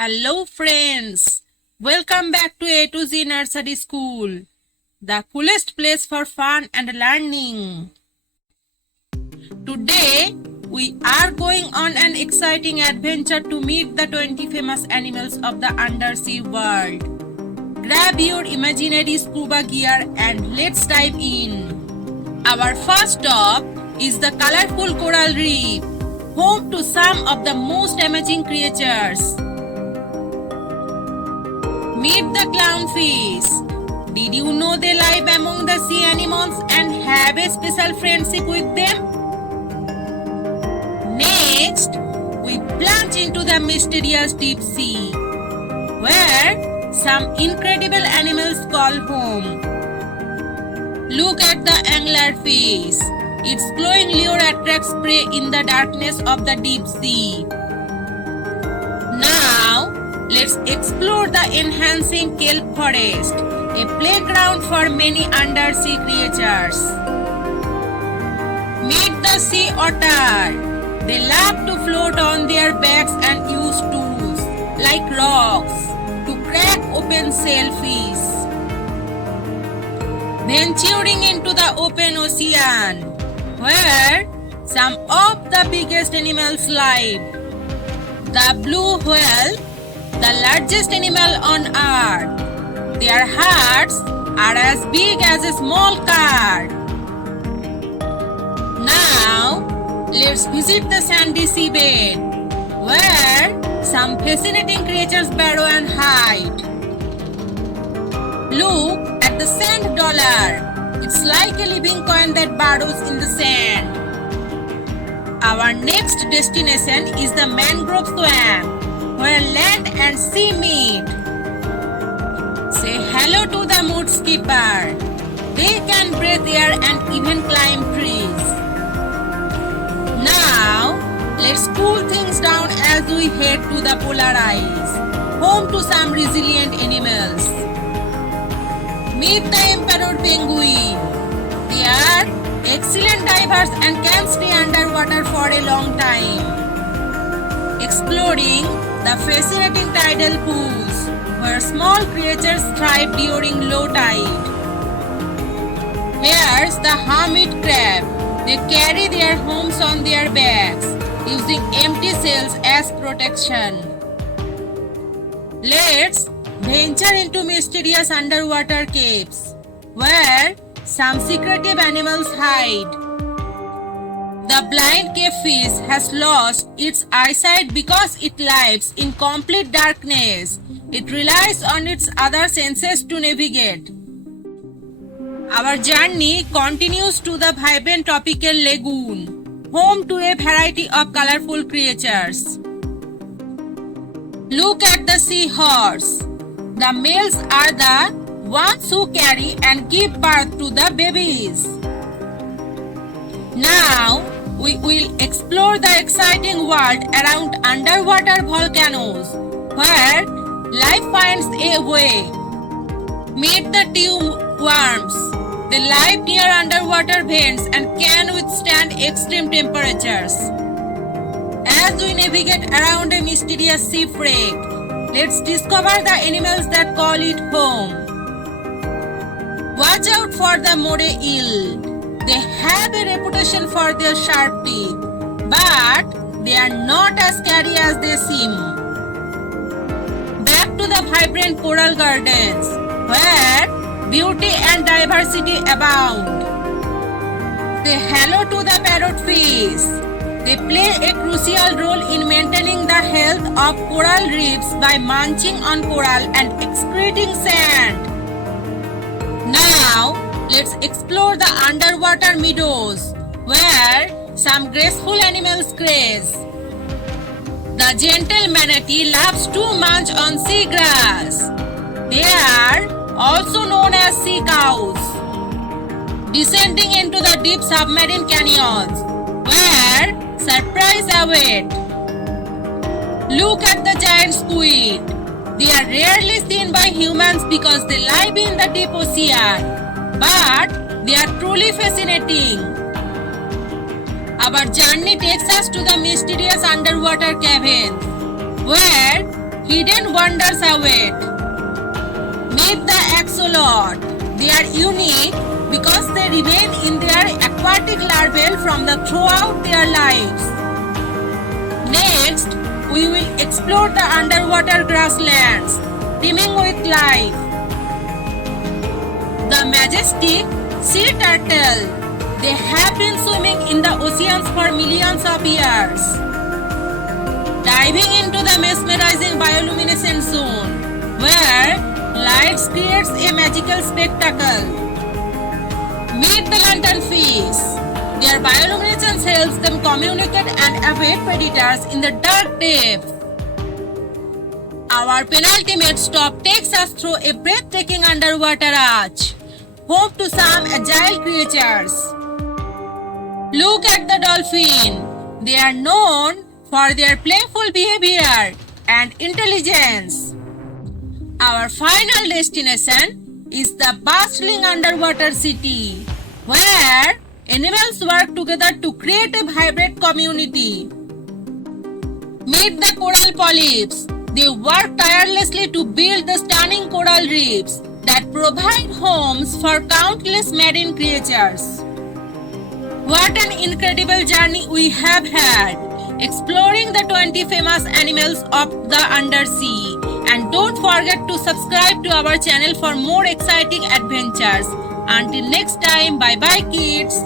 Hello friends, welcome back to A to Z Nursery School, the coolest place for fun and learning. Today, we are going on an exciting adventure to meet the 20 famous animals of the undersea world. Grab your imaginary scuba gear and let's dive in. Our first stop is the colorful coral reef, home to some of the most amazing creatures. Meet the clownfish. Did you know they live among the sea animals and have a special friendship with them? Next, we plunge into the mysterious deep sea, where some incredible animals call home. Look at the anglerfish. Its glowing lure attracts prey in the darkness of the deep sea. Now, let's explore the enhancing kelp forest, a playground for many undersea creatures. Meet the sea otter. They love to float on their backs and use tools, like rocks, to crack open shellfish. Venturing into the open ocean, where some of the biggest animals live. The blue whale, the largest animal on earth. Their hearts are as big as a small car. Now, let's visit the sandy seabed, where some fascinating creatures burrow and hide. Look at the sand dollar. It's like a living coin that burrows in the sand. Our next destination is the mangrove swamp, where land and sea meet. Say hello to the mood skipper. They can breathe air and even climb trees. Now, let's cool things down as we head to the polar ice, home to some resilient animals. Meet the emperor penguin. They are excellent divers and can stay underwater for a long time. Exploring the fascinating tidal pools, where small creatures thrive during low tide. Here's the hermit crab. They carry their homes on their backs, using empty shells as protection. Let's venture into mysterious underwater caves, where some secretive animals hide. The blind cavefish has lost its eyesight because it lives in complete darkness. It relies on its other senses to navigate. Our journey continues to the vibrant tropical lagoon, home to a variety of colorful creatures. Look at the seahorse. The males are the ones who carry and give birth to the babies. Now, we will explore the exciting world around underwater volcanoes, where life finds a way. Meet the tube worms. They live near underwater vents and can withstand extreme temperatures. As we navigate around a mysterious sea wreck, let's discover the animals that call it home. Watch out for the moray eel. They have a reputation for their sharp teeth, but they are not as scary as they seem. Back to the vibrant coral gardens, where beauty and diversity abound. Say hello to the parrotfish. They play a crucial role in maintaining the health of coral reefs by munching on coral and excreting sand. Now, let's explore the underwater meadows, where some graceful animals graze. The gentle manatee loves to munch on seagrass. They are also known as sea cows. Descending into the deep submarine canyons, where surprise awaits. Look at the giant squid. They are rarely seen by humans because they live in the deep ocean, but they are truly fascinating. Our journey takes us to the mysterious underwater caverns, where hidden wonders await. Meet the axolotl. They are unique because they remain in their aquatic larvae from throughout their lives. Next, we will explore the underwater grasslands, teeming with life. The majestic sea turtle. They have been swimming in the oceans for millions of years. Diving into the mesmerizing bioluminescent zone, where light creates a magical spectacle. Meet the lanternfish. Their bioluminescence helps them communicate and evade predators in the dark depths. Our penultimate stop takes us through a breathtaking underwater arch, home to some agile creatures. Look at the dolphin. They are known for their playful behavior and intelligence. Our final destination is the bustling underwater city, where animals work together to create a vibrant community. Meet the coral polyps. They work tirelessly to build the stunning coral reefs that provide homes for countless marine creatures. What an incredible journey we have had, exploring the 20 famous animals of the Undersea. And don't forget to subscribe to our channel for more exciting adventures. Until next time, bye bye kids.